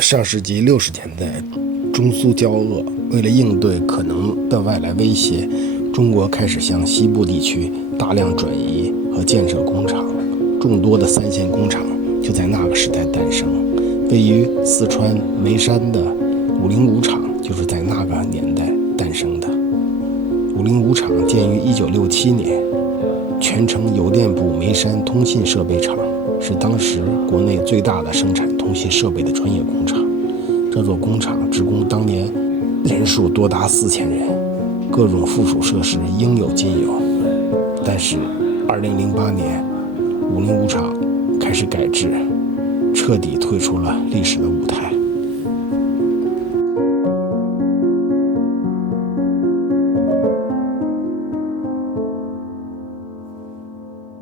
上世纪60年代，中苏交恶，为了应对可能的外来威胁，中国开始向西部地区大量转移和建设工厂，众多的三线工厂就在那个时代诞生。位于四川眉山的505厂就是在那个年代诞生的。505厂建于1967年，全程邮电部眉山通信设备厂，是当时国内最大的生产通信设备的专业工厂。这座工厂职工当年人数多达4000人，各种附属设施应有尽有。但是2008年505厂开始改制，彻底退出了历史的舞台。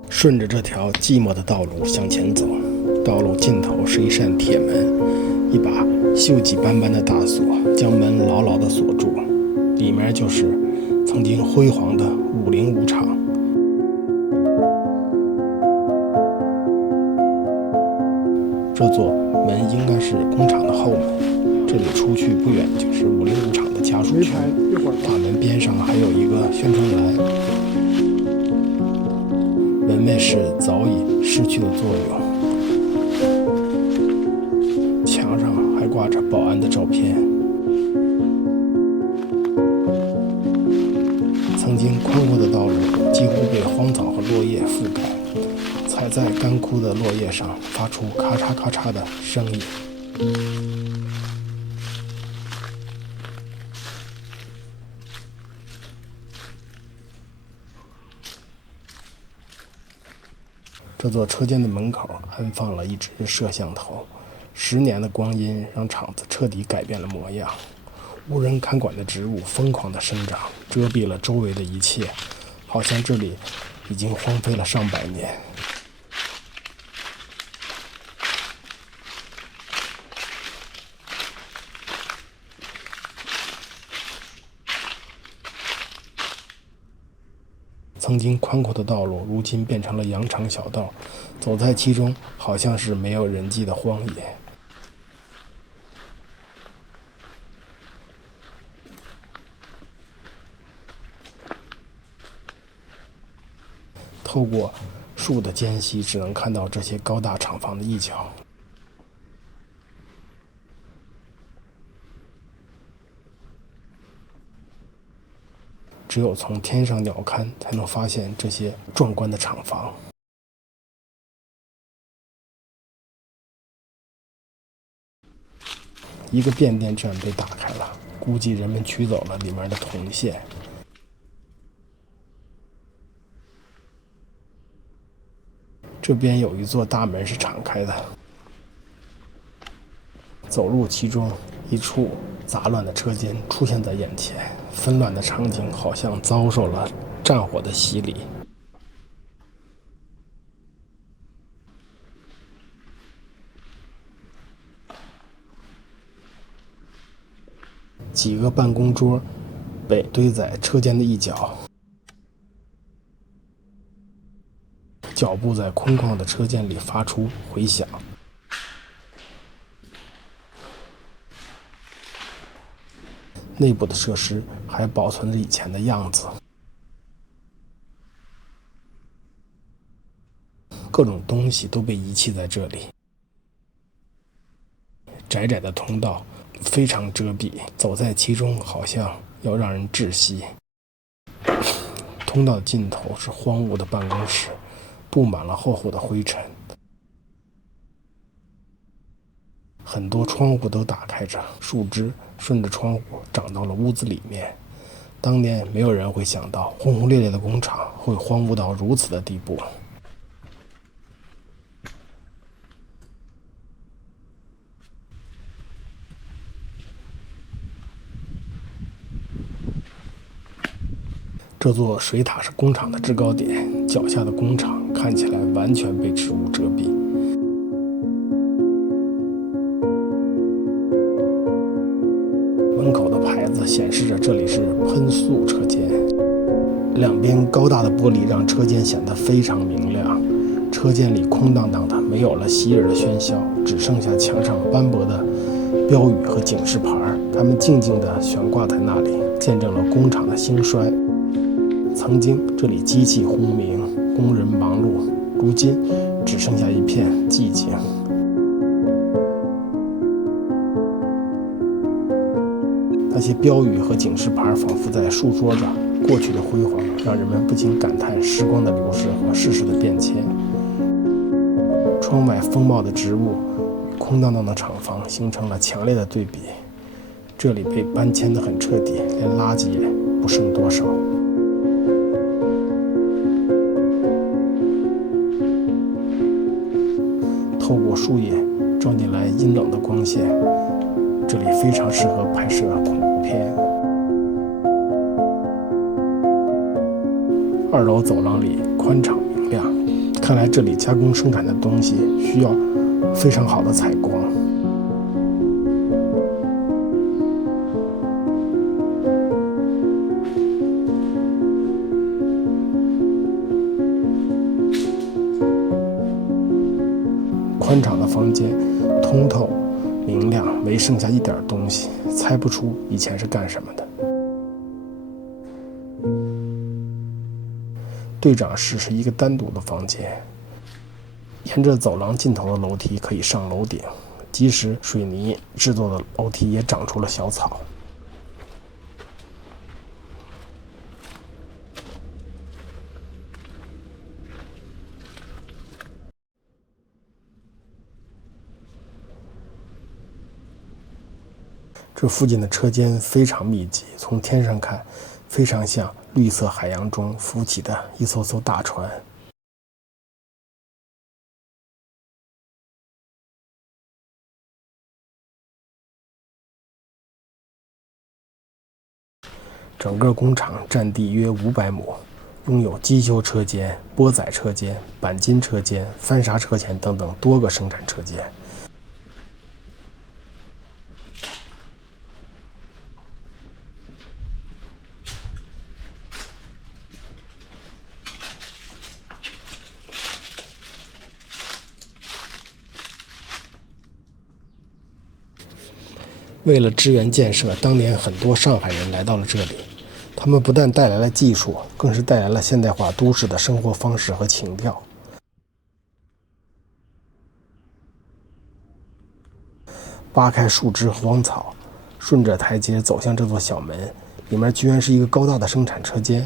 顺着这条寂寞的道路向前走，道路尽头是一扇铁门，一把锈迹斑斑的大锁将门牢牢地锁住，里面就是曾经辉煌的505厂。这座门应该是工厂的后门，这里出去不远就是505厂的家属区，大门边上还有一个宣传栏，门卫室早已失去了作用，墙上还挂着保安的照片。曾经宽阔的道路几乎被荒草和落叶覆盖，踩在干枯的落叶上发出咔嚓咔嚓的声音。这座车间的门口安放了一只摄像头，10年的光阴让厂子彻底改变了模样。无人看管的植物疯狂地生长，遮蔽了周围的一切，好像这里已经荒废了上百年。曾经宽阔的道路，如今变成了羊肠小道，走在其中，好像是没有人迹的荒野。透过树的间隙，只能看到这些高大厂房的一角。只有从天上鸟瞰，才能发现这些壮观的厂房。一个变电站被打开了，估计人们取走了里面的铜线。这边有一座大门是敞开的，走入其中，一处杂乱的车间出现在眼前，纷乱的场景好像遭受了战火的洗礼。几个办公桌被堆在车间的一角，脚步在空旷的车间里发出回响。内部的设施还保存着以前的样子，各种东西都被遗弃在这里。窄窄的通道非常遮蔽，走在其中好像要让人窒息。通道尽头是荒芜的办公室，布满了厚厚的灰尘，很多窗户都打开着，树枝顺着窗户长到了屋子里面。当年没有人会想到轰轰烈烈的工厂会荒芜到如此的地步。这座水塔是工厂的制高点，脚下的工厂看起来完全被植物遮蔽。门口的牌子显示着这里是喷塑车间，两边高大的玻璃让车间显得非常明亮。车间里空荡荡的，没有了昔日的喧嚣，只剩下墙上斑驳的标语和警示牌，它们静静地悬挂在那里，见证了工厂的兴衰。曾经这里机器轰鸣，工人忙碌，如今只剩下一片寂静。那些标语和警示牌仿佛在述说着过去的辉煌，让人们不禁感叹时光的流逝和世事的变迁。窗外丰茂的植物与空荡荡的厂房形成了强烈的对比。这里被搬迁得很彻底，连垃圾也不剩多少。透过树叶照进来阴冷的光线，这里非常适合拍摄恐怖片。2楼走廊里宽敞明亮，看来这里加工生产的东西需要非常好的采光。宽敞的房间通透明亮，没剩下一点东西，猜不出以前是干什么的。队长室是一个单独的房间，沿着走廊尽头的楼梯可以上楼顶，即使水泥制作的楼梯也长出了小草。这附近的车间非常密集，从天上看，非常像绿色海洋中浮起的一艘艘大船。整个工厂占地约500亩，拥有机修车间、波载车间、钣金车间、翻砂车间等等多个生产车间。为了支援建设，当年很多上海人来到了这里，他们不但带来了技术，更是带来了现代化都市的生活方式和情调。扒开树枝和荒草，顺着台阶走向这座小门，里面居然是一个高大的生产车间。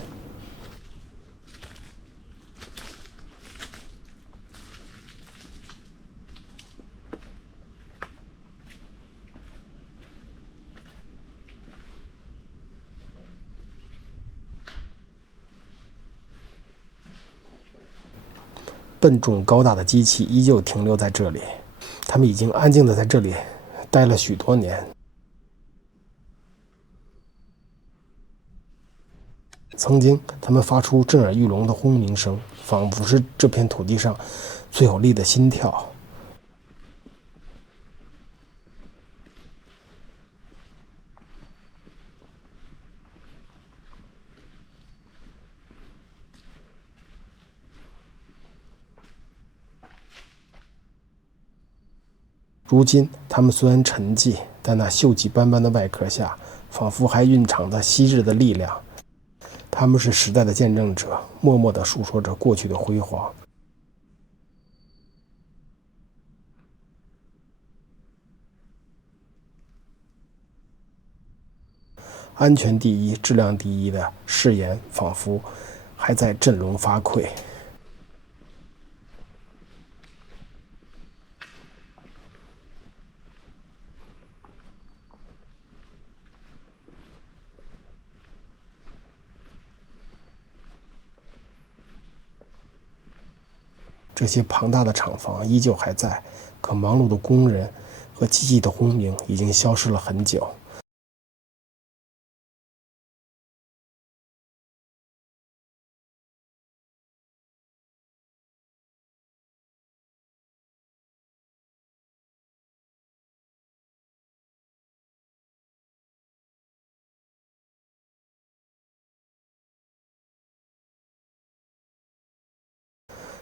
笨重高大的机器依旧停留在这里，他们已经安静地在这里待了许多年。曾经他们发出震耳欲聋的轰鸣声，仿佛是这片土地上最有力的心跳。如今它们虽然沉寂，但那锈迹斑斑的外壳下仿佛还蕴藏着昔日的力量。他们是时代的见证者，默默地述说着过去的辉煌。安全第一、质量第一的誓言仿佛还在振聋发聩。这些庞大的厂房依旧还在，可忙碌的工人和机器的轰鸣已经消失了很久。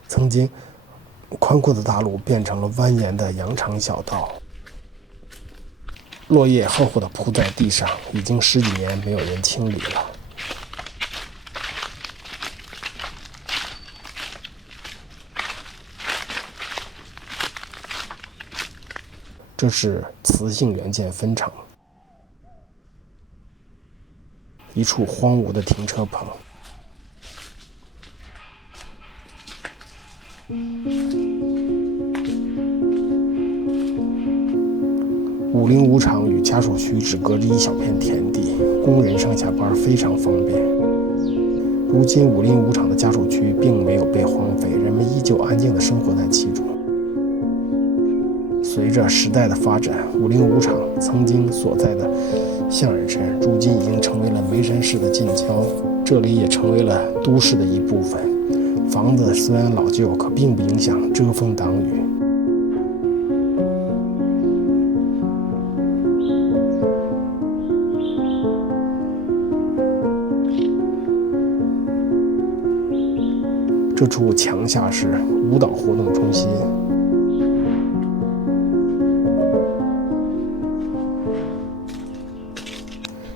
曾经宽阔的大路变成了蜿蜒的羊肠小道，落叶厚厚地铺在地上，已经10几年没有人清理了。这是磁性元件分厂，一处荒芜的停车棚。505厂与家属区只隔着一小片田地，工人上下班非常方便。如今505厂的家属区并没有被荒废，人们依旧安静地生活在其中。随着时代的发展，505厂曾经所在的象人山，如今已经成为了眉山市的近郊，这里也成为了都市的一部分。房子虽然老旧，可并不影响遮风挡雨。这处墙下是舞蹈活动中心。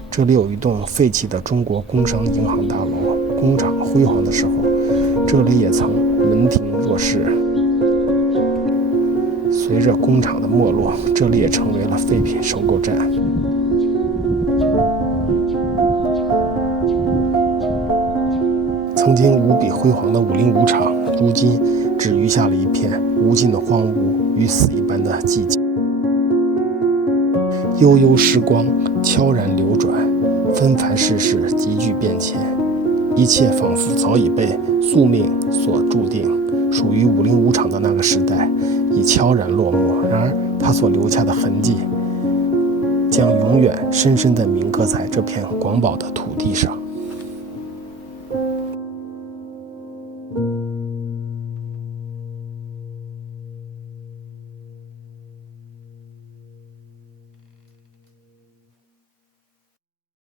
这里有一栋废弃的中国工商银行大楼，工厂辉煌的时候，这里也曾门庭若市。随着工厂的没落，这里也成为了废品收购站。曾经无比辉煌的505厂，如今只余下了一片无尽的荒芜与死一般的寂静。悠悠时光悄然流转，纷繁世事急剧变迁，一切仿佛早已被宿命所注定。属于505厂的那个时代已悄然落幕，然而它所留下的痕迹将永远深深地铭刻在这片广袤的土地上。